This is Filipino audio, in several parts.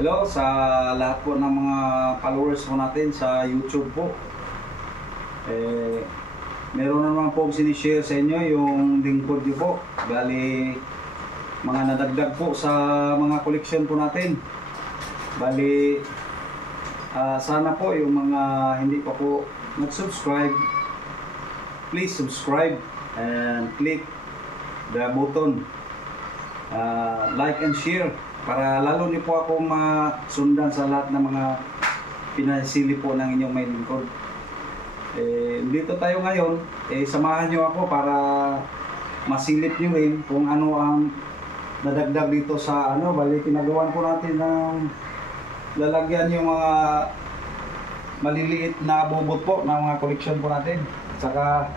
Hello sa lahat po ng mga followers po natin sa YouTube po. Meron naman po sinishare sa inyo yung lingkod nyo po. Bali, mga nadagdag po sa mga collection po natin. Bali, sana po yung mga hindi pa po nag-subscribe, please subscribe and click the button like and share para lalo niyo po ako masundan sa lahat ng mga pinasili po ng inyong may lingkod. Dito tayo ngayon, samahan niyo ako para masilip niyo rin kung ano ang nadagdag dito sa bali pinagawan po natin ng lalagyan yung mga maliliit na bubot po ng mga collection po natin. Saka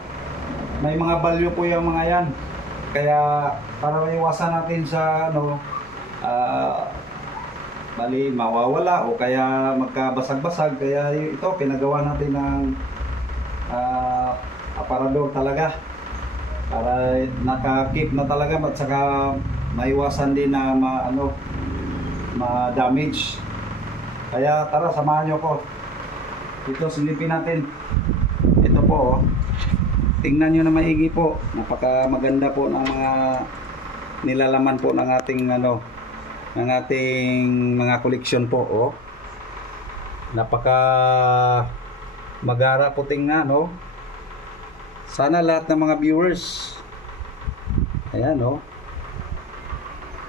may mga value po yung mga yan. Kaya para maiwasan natin sa bali mawawala o kaya magkabasag-basag, kaya ito pinagawa natin ng aparador talaga para naka-keep na talaga at saka maiwasan din na ma-damage. Kaya tara, samahan nyo ko. Ito silipin natin. Ito po, tingnan nyo na maigi po. Napaka maganda po ng mga nilalaman po ng ating ng ating mga collection po. Napaka magara po tingnan, Sana lahat ng mga viewers, ayan,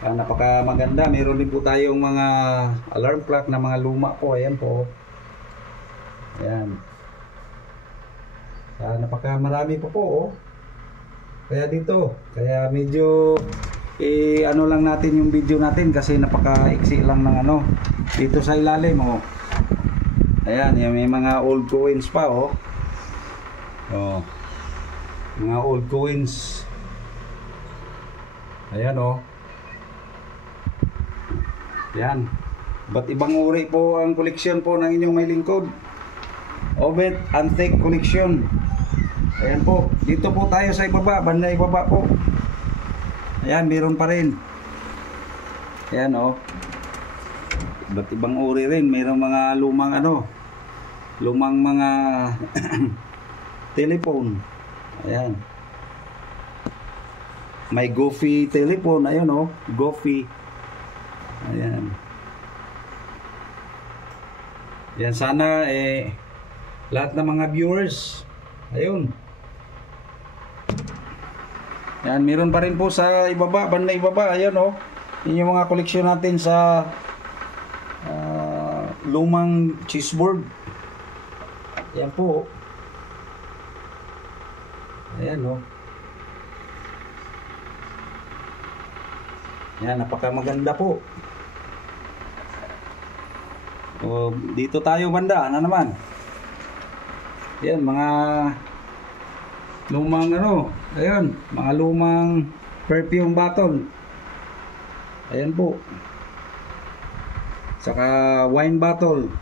napaka maganda. Meron din po tayong mga alarm clock na mga luma po. Ayan po. Ayan. Napaka marami po. Kaya dito, kaya medyo lang natin yung video natin kasi napaka-iksi lang ng dito sa ilalim, Ayan, may mga old coins pa, mga old coins. Ayan, Yan. Ba't ibang uri po ang collection po ng inyong may lingkod? Obet Antique Collection. Ayan po. Dito po tayo sa ibaba. Banda ibaba po. Ayan, meron pa rin. Ayan, Ba't ibang uri rin. Mayroong mga lumang lumang mga telephone. Ayan. May Goofy telephone. Ayan, Goofy. Ayan. Yan, sana lahat ng mga viewers, ayun. Yan, meron pa rin po sa ibaba, banda ibaba, ayun, Yun yung mga collection natin sa lumang chessboard. Yan po. Ayan, Yan, napaka maganda po. Dito tayo banda, naman. Yan, mga lumang ayun, mga lumang perfume bottle. Ayan po. Saka wine bottle.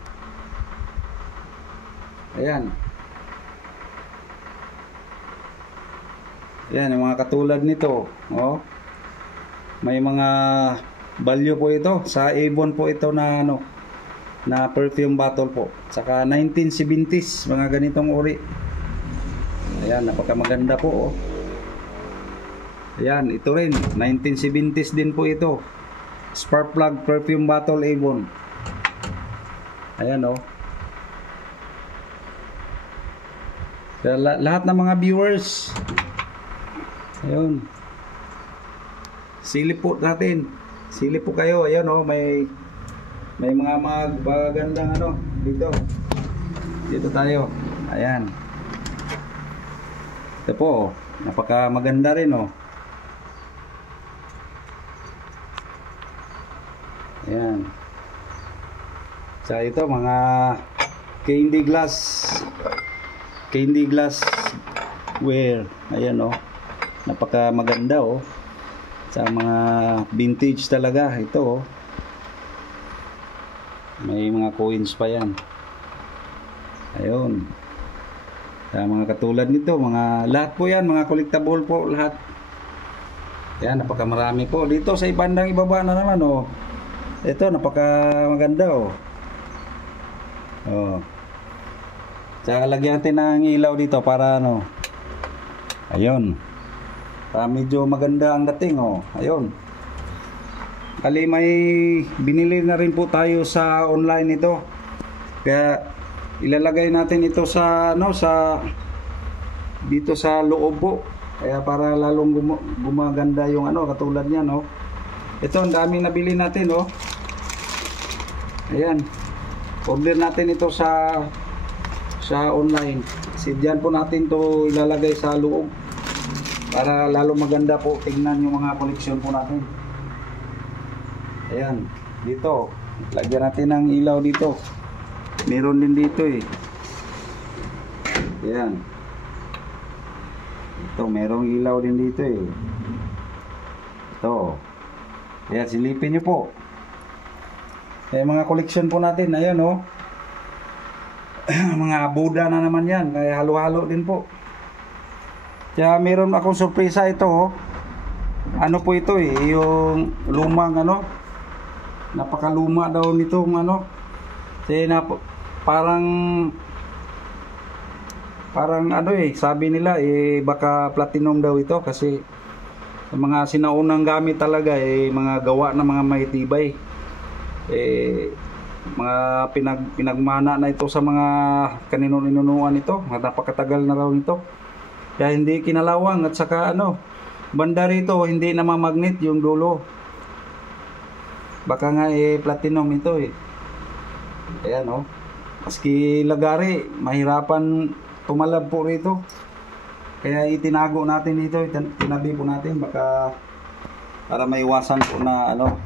Ayan. Yan, yung mga katulad nito, may mga value po ito. Sa Avon po ito na na perfume bottle po. Saka 1970s, mga ganitong uri. Ayan, napaka maganda po, Ayan, ito rin 1970s din po ito. Spark plug perfume bottle Avon. Ayan, Kaya lahat ng mga viewers, ayun, silip po natin. Silip po kayo. Ayan, may mga magagandang dito tayo. Ayan. Ito po, napaka maganda rin, Ayan. Sa ito, mga candy glass ware. Ayan, napaka maganda, sa mga vintage talaga ito, may mga coins pa yan. Ayun. Mga katulad nito, mga lahat po yan, mga collectible po lahat. Yan, napakamarami po. Dito sa ibandang ibaba na naman, Ito, napaka maganda oh. Oh. Tsaka lagyan natin ng ilaw dito para ano. Ayun. Para medyo maganda ang dating oh. Ayun. Kali may binili na rin po tayo sa online ito. Kaya ilalagay natin ito sa ano sa dito sa loob po. Kaya para lalong gumaganda yung ano katulad niyan no. Ito ang dami nabili natin oh. Ayan. Order natin ito sa online. Kasi diyan po natin to ilalagay sa loob para lalo maganda po tingnan yung mga koleksyon po natin. Ayan, dito lagyan natin ng ilaw dito. Meron din dito eh. Ayan. Ito, merong ilaw din dito eh. Ito. Ayan, silipin nyo po. Ayan, mga koleksyon po natin. Ayan oh. Mga Buddha na naman yan. Kaya halo-halo din po. Kaya meron akong sorpresa ito oh. Ano po ito eh. Yung lumang ano. Napakaluma daw nitong ano. Kasi parang ano eh. Sabi nila eh baka platinum daw ito. Kasi mga sinaunang gamit talaga eh. Mga gawa na mga mahitibay. Eh mga pinagmana na ito sa mga kanino-ninunuan ito. Napakatagal na raw nito. Kaya hindi kinalawang at saka ano, banda rito hindi namamagnet yung dulo. Baka nga eh platinum ito eh. Ayan oh. Maski lagari, mahirapan tumalab po rito. Kaya itinago natin dito, tinabi po natin baka para maiwasan po na ano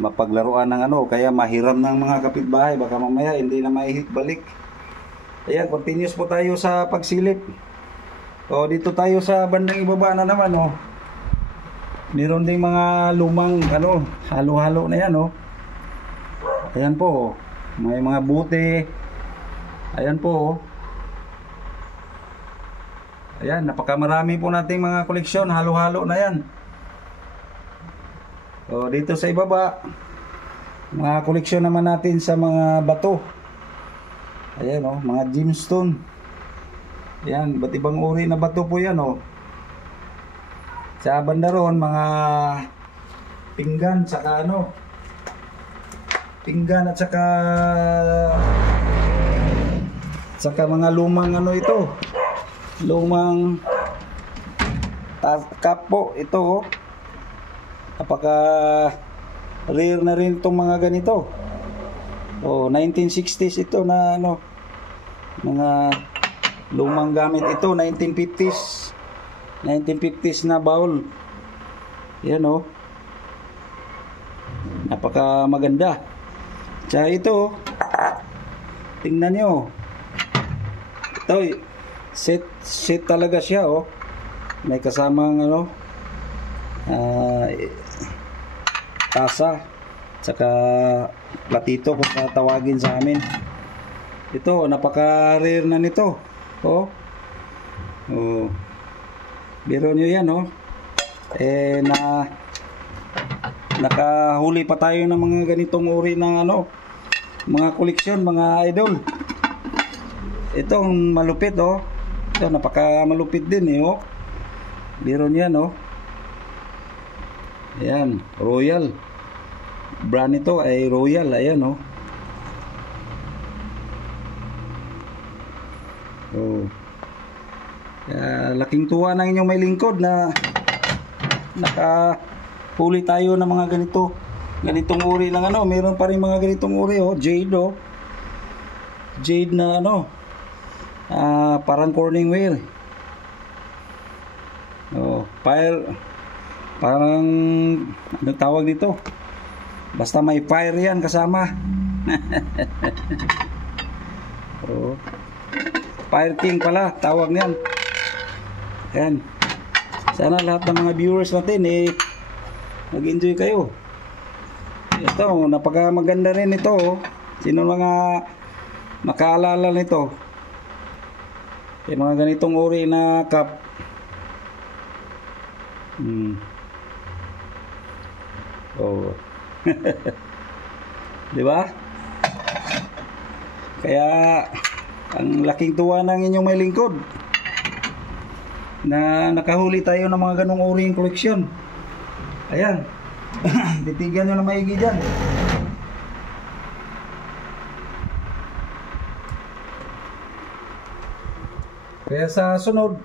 mapaglaruan ng ano, kaya mahiram ng mga kapitbahay, baka mamaya hindi na maihikbalik. Ayan, continuous po tayo sa pagsilip. O dito tayo sa bandang ibaba na naman oh. Meron ding mga lumang ano, halo-halo na yan oh. Ayan po oh. May mga buti. Ayan po oh. Ayan, napakamarami po nating mga koleksyon, halo-halo na yan. So, dito sa ibaba, mga koleksyon naman natin sa mga bato. Ayan oh, mga gemstone. Ayan, ba't ibang uri na bato po yan oh. Sa banda ron, mga pinggan, saka ano, pinggan at saka mga lumang ano ito. Lumang cup po, ito oh. Napaka rare na rin itong mga ganito. Oh, 1960s ito na ano, mga lumang gamit ito, 1950s na bowl. Yan oh. Napaka maganda. Tsaka ito, tingnan nyo. Ito, set talaga siya oh. May kasamang ano, tasa tsaka platito kung tatawagin sa amin. Ito napaka rare na nito oh. Oh, biro nyo yan oh. Eh nakahuli pa tayo ng mga ganitong uri ng ano, mga koleksyon, mga idol. Itong malupit oh. Ito napaka malupit din eh oh. Biro nyo yan oh. Ayan, Royal. Brand ito ay Royal. Ayan oh. Oh. Laking tuwa ng inyong may lingkod na nakahuli tayo ng mga ganitong uri ng ano. Meron pa rin mga ganitong uri oh. Jade oh. Jade na ano, parang Corning wheel oh. Parang ano tawag dito, basta may fire yan kasama. Oh. Fire King pala tawag niyan. Yan. Sana lahat ng mga viewers natin mag-enjoy kayo. Ito, napaka maganda rin ito oh. Sino mga makaalala nito? Yung mga ganitong uri na cup. Oh. Di ba? Kaya ang laking tuwa ng inyong may lingkod na nakahuli tayo ng mga ganong uring koleksyon. Ayan. Titigan nyo na maigi dyan. Kaya sa sunod,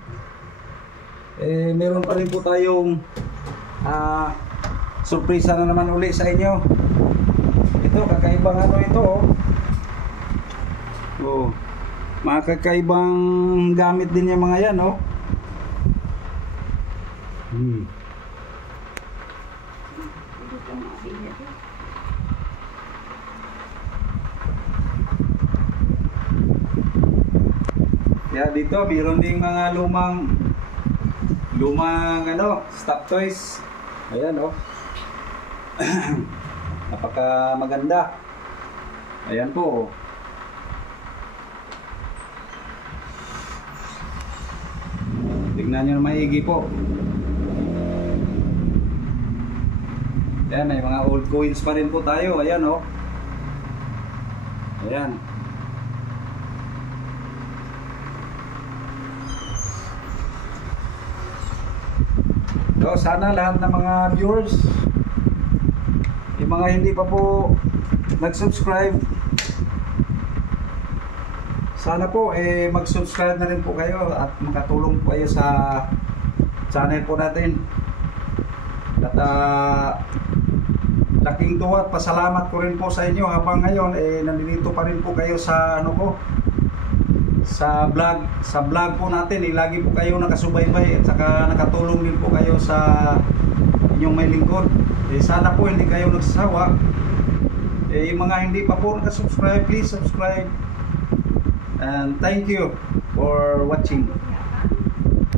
meron pa rin po tayong surpresa na naman uli sa inyo. Ito, kakaibang ano ito, oh. Oh, mga kakaibang gamit din yung mga yan, oh. Kaya dito, mayroon ding mga lumang ano, stock toys. Ayan, oh. Napaka maganda. Ayan po, oh. Tingnan nyo na maigi po. Ayan, may mga old coins pa rin po tayo. Ayan, oh. Ayan. So, sana lahat ng mga viewers, yung mga hindi pa po nag-subscribe, sana po mag-subscribe na rin po kayo at makatulong po kayo sa channel po natin. At laking tuwa at pasalamat ko rin po sa inyo habang ngayon nandito pa rin po kayo sa ano po, sa vlog po natin. Lagi po kayo nakasubaybay at saka nakatulong din po kayo sa inyong may lingkod. Sana po hindi kayo nagsasawa. Yung mga hindi pa po nakasubscribe, please subscribe. And thank you for watching.